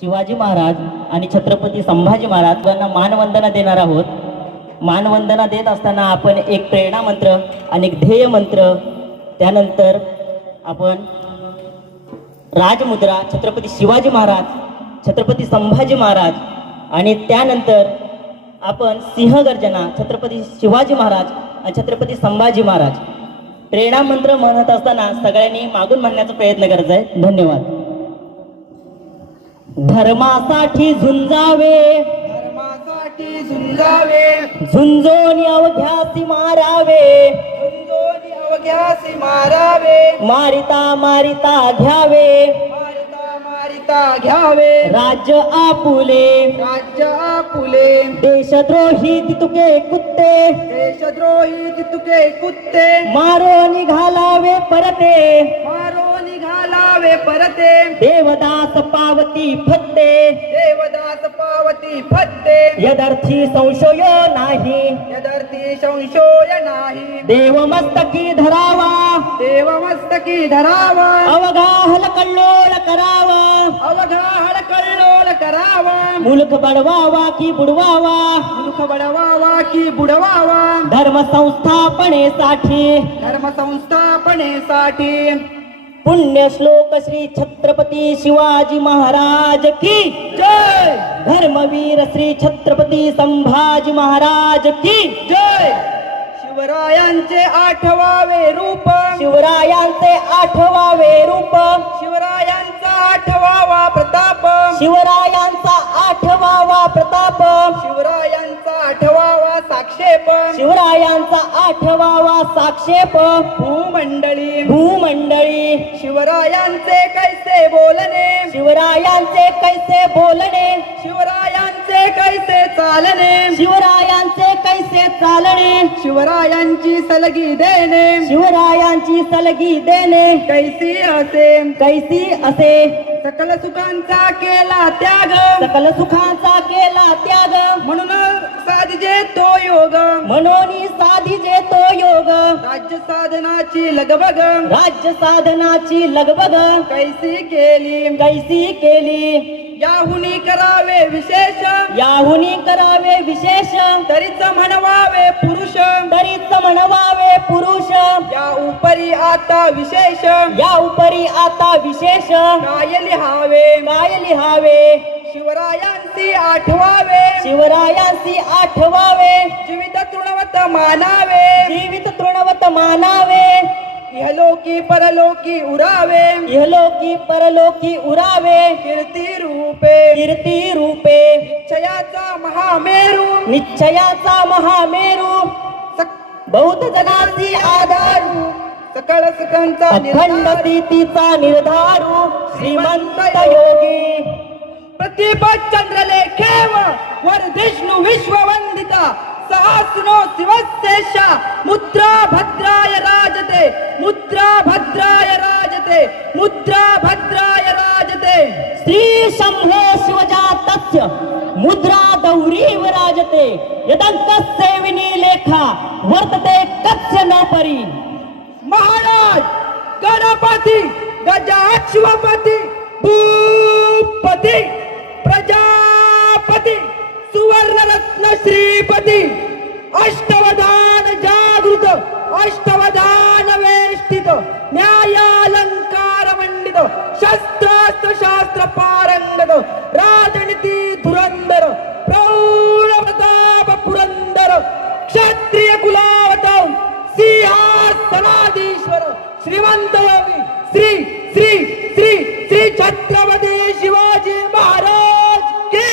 शिवाजी महाराज आणि छत्रपती संभाजी महाराज यांना मानवंदना देणार आहोत. मानवंदना देत असताना आपण एक प्रेरणा मंत्र आणि एक ध्येय मंत्र, त्यानंतर आपण राजमुद्रा छत्रपती शिवाजी महाराज, छत्रपती संभाजी महाराज आणि त्यानंतर आपण सिंहगर्जना छत्रपती शिवाजी महाराज आणि छत्रपती संभाजी महाराज. प्रेरणा मंत्र म्हणत असताना सगळ्यांनी मागून म्हणण्याचा प्रयत्न करायचा आहे. धन्यवाद. धर्मासाठी झुंजावे, धर्मासाठी झुंजावे, झुंजोनी अवघ्यासी मारावे, झुंजोनी अवघ्यासी मारावे, मारिता मारिता घ्यावे, मारिता मारिता घ्यावे, राज्य आपुले, राज्य आपुले, देशद्रोही तितुके कुत्ते, देशद्रोही तितुके कुत्ते, मारो निघालावे परते, मारो निघालावे परते, देवदास पावती फत्ते, देवदास पावती फत्ते, यदर्थी संशय नाही, यदर्थी संशय नाही, देवमस्तकी धरावा, देवमस्तकी धरावा, अवघा हलकल्लोळ करावा, अवघा हडकल्लोळ करावा, मुलख बडवावा की बुडवावा, मुलूख बडवावा की बुडवावा, धर्म संस्थापनेसाठी, धर्म संस्थापनेसाठी, पुण्यश्लोक श्री छत्रपती शिवाजी महाराज की जय, धर्मवीर श्री छत्रपती संभाजी महाराज की जय. शिवरायांचे आठवावे रूप, शिवरायांचे आठवावे रूप, शिवरायांचा आठवावा प्रताप, शिवरायांचा आठवावा प्रताप, शिवरायांचा आठवावा साक्षेप, शिवरायांचा आठवावा साक्षेप, भूमंडळी, भूमंडळी, शिवरायांचे कैसे बोलणे, शिवरायांचे कैसे बोलणे, शिवरायांचे कैसे चालणे, शिवरायांचे कैसे चालणे, शिवरायांची सलगी देणे, शिवरायांची सलगी देणे, कैसी असे, कैसी असे, सकल सुखांचा केला त्याग, सकल सुखाचा केला त्याग, म्हणून साधिजे तो योग, म्हणून साधिजे तो योग, राज्य साधनाची लगबग, राज्य साधनाची लगबग, कैसी केली, कैसी केली, याहुनी करावे विशेष, याहुनी करावे विशेष, तरीच म्हणवावे पुरुष, तरीच म्हणवावे पुरुष, या उपरी आता विशेष, या उपरी आता विशेष, काय लिहावे, काय लिहावे, शिवरायांची आठवावे, शिवरायांची आठवावे, जीवित तृणवत मानावे, जीवित तृणवत मानावे, इहलोकी परलोकी उरावे, इहलोकी परलोकी उरावे, कीर्ती रूपे, कीर्ती रूपे, निश्चयाचा महामेरू, निश्चयाचा महामेरू, बौद्ध जनाची आधारू, सकळ सुखांचा अखंड निर्धार, स्थितीचा निर्धारू, श्रीमंत योगी, प्रतिभा चंद्रलेखेव वर्धिष्णु विश्ववंदिता, सहस्नो शिवशेषा, मुद्रा भद्राय राजते, मुद्रा भद्राय राजते, मुद्रा भद्राय राजते, श्री शंभो शिवजातस्य मुद्रा गौरीव राजते, यदंकसेविनी लेखा वर्तते कस्य न परी. महाराज गणपती गजाक्षपती भूपती प्रजापती सुवर्णरत्न श्रीपती, अष्टवधान जागृत, अष्टवधान वेष्टित, न्यायालंकार मंडित, शस्त्रास्त्र शास्त्र पारंगत, राजनीती धुरंधर, प्रौढ प्रताप पुरंदर, क्षत्रिय कुलावतम, सिंहासनाधीश्वर, श्रीमंत योगी श्री श्री श्री श्री छत्रपती शिवाजी महाराज की,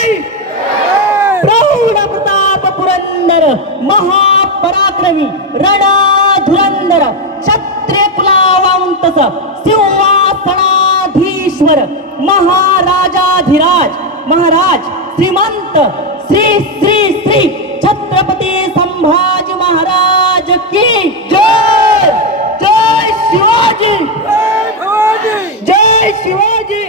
प्रौढ प्रताप पुरंदर, महापराक्रमी रणधुरंदर, क्षत्रिय कुलावंतस, सिंहासनाधीश्वर, महाराजाधिराज, महाराज श्रीमंत श्री श्री श्री छत्रपती संभाजी महाराज की जय. जय शिवाजी, जय शिवाजी.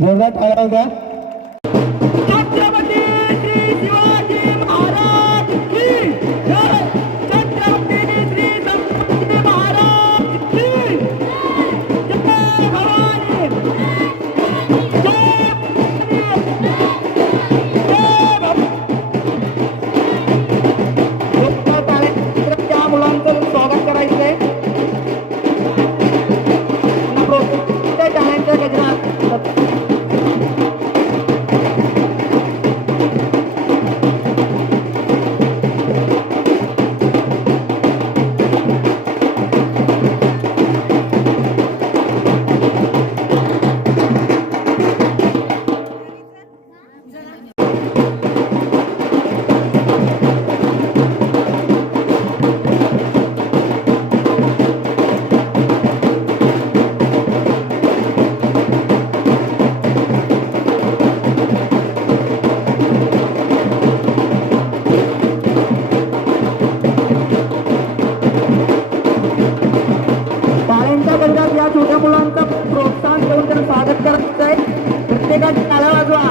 जोरदार टाळ्या द्या. छत्रपती श्री शिवाजी महाराज की जय. छत्रपती श्री संभाजी महाराज की जय. भवानी जय. त्या मुलांचं स्वागत करायचंय. टाळ्यांच्या गजरात या छोट्या मुलांचं प्रोत्साहन देऊन त्यांना स्वागत करायचं आहे. प्रत्येकाची टाळ्या वाजवा.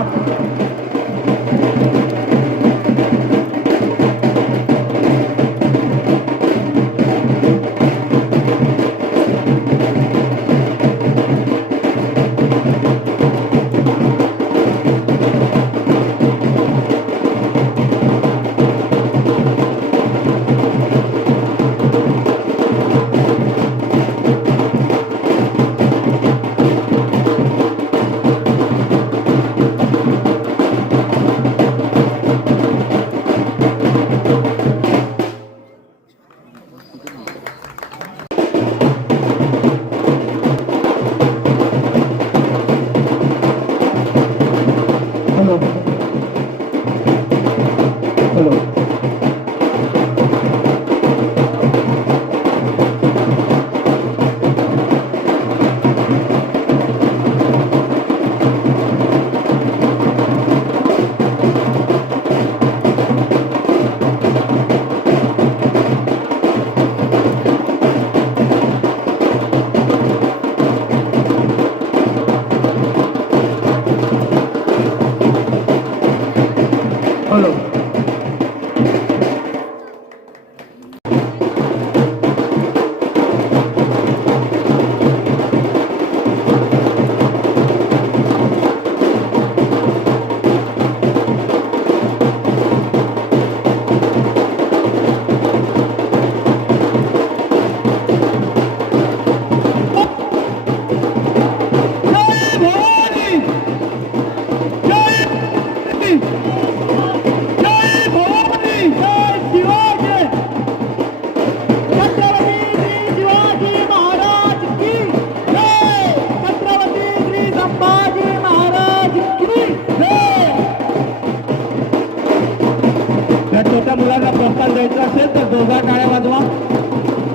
छोट्या मुलांना प्रोत्साहन द्यायचं असेल तर जोरदार टाळ्या वाजवा.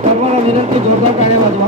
सर्वांना विनंती, जोरदार टाळ्या वाजवा.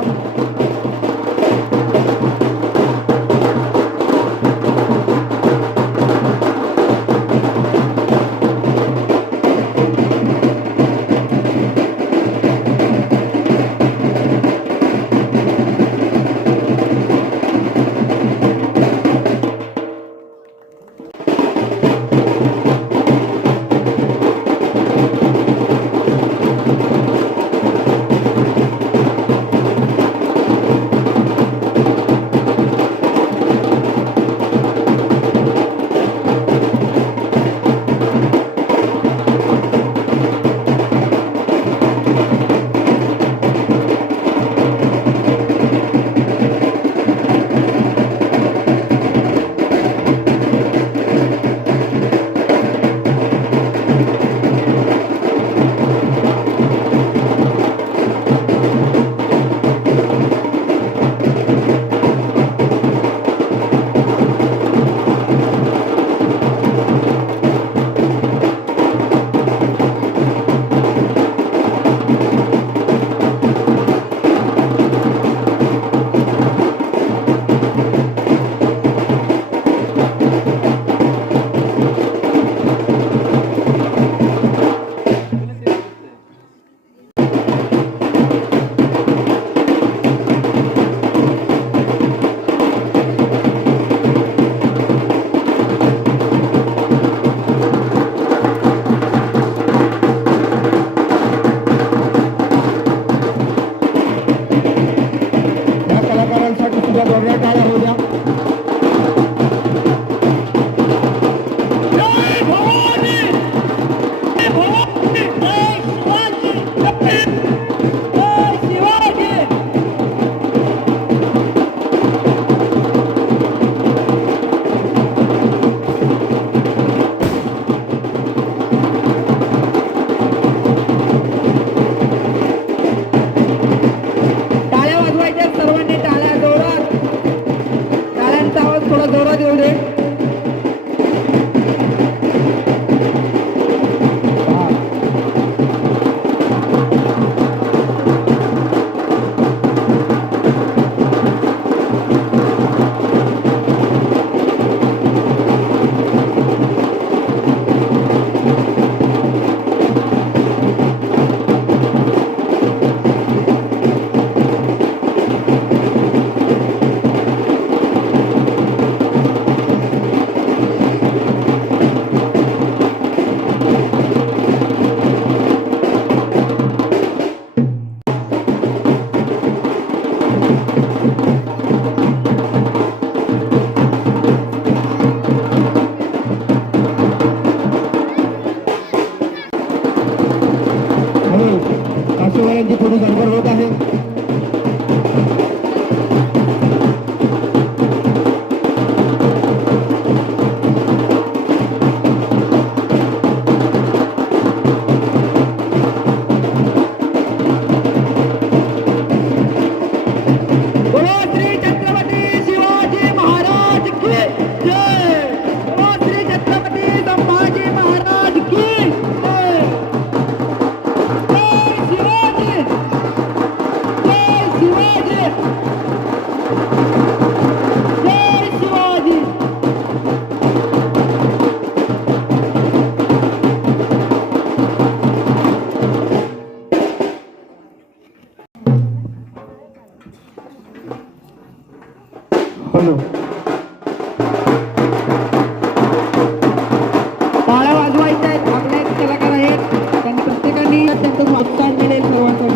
टाळ्या वाजवायच्या आहेत. आपले एक कलाकार आहेत, त्यांनी प्रत्येकाने त्यांचं प्रोत्साहन मिळेल सर्वांकडून.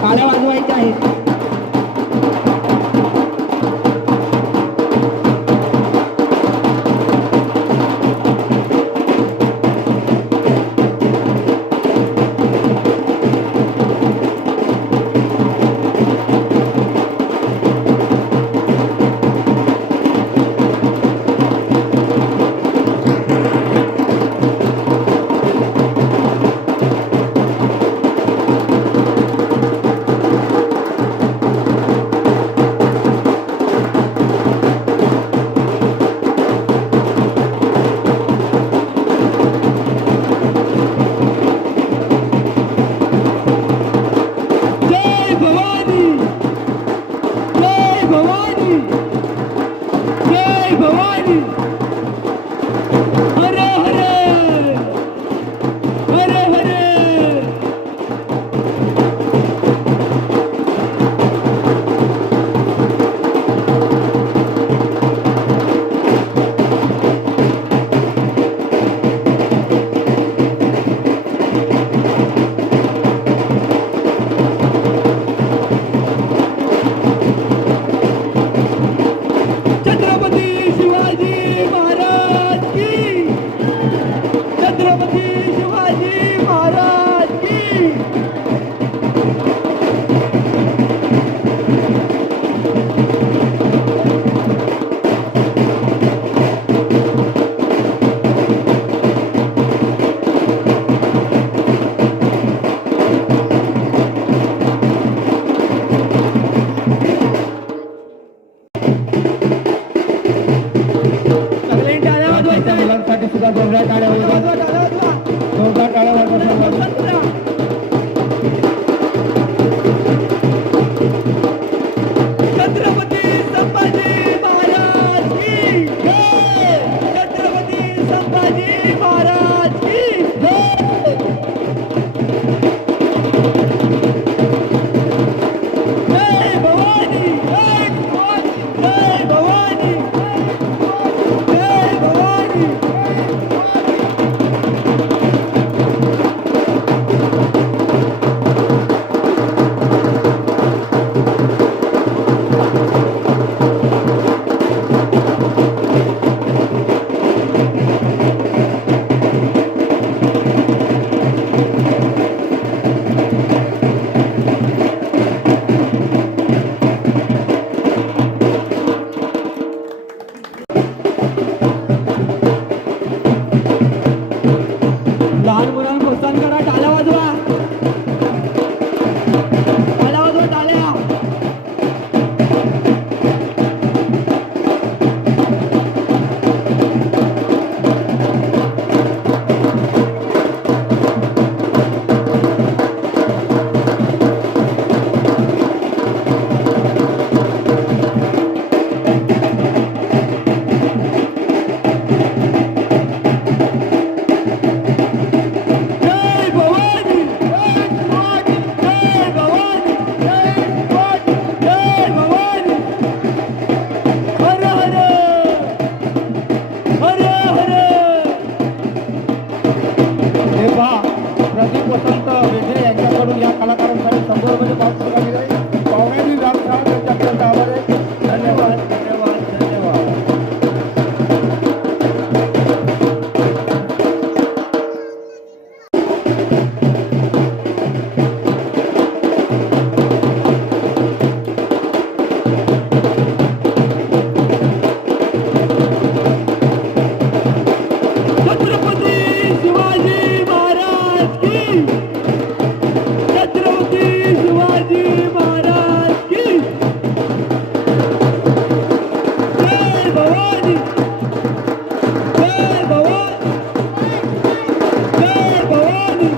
टाळ्या वाजवायच्या आहेत. जय भवानी, जय भवानी, जय भवानी. हरे हरे, हरे हरे. छत्रपती शिवाजी महाराज की, छत्रपती शिवाजी महाराज की. सगळे टाळ्या वाजवायच्या आहेत. मुलांसाठी सुद्धा जोरदार टाळ्या वाजवा. जोरदार टाळ्या वाजवा. छत्रपती संभाजी महाराज की जय, छत्रपती संभाजी महाराज की जय. जय भवानी, जय भवानी, जय भवानी. लहान मुलांना प्रोत्साहन करा. टाळ्या वाजवा, टाळ्या वाजवा, टाळ्या. जय भवानी, जय भवानी, जय भवानी, जय भवानी, जय भवानी. हरे हरे, हरे हरे. हे पहा, प्रदीप वसंत वेगळे यांच्याकडून या कलाकारांसाठी संदर्भाचे पात्र झालेले आहे. पाहुण्यांनी रामसाहेब त्यांच्याकडे जावं आहे. धन्यवाद, धन्यवाद, धन्यवाद. छत्रपती शिवाजी महाराज की, छत्रपती शिवाजी महाराज की. जय भवानी, जय भवानी, जय भवानी.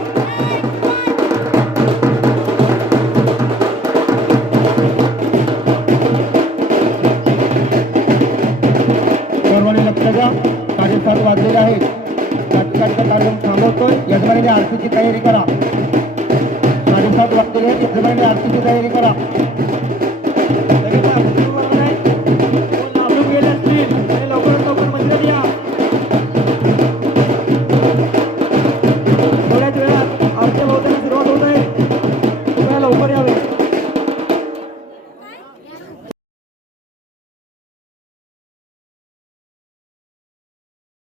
सर्वांनी लक्ष द्या. 7:30 वाजलेले आहेत. या ठिकाणचा कार्यक्रम थांबवतोय. यजमानीने आरतीची तयारी करा. 7:30 वाजलेले आहेत. यजमानीने आरतीची तयारी करा.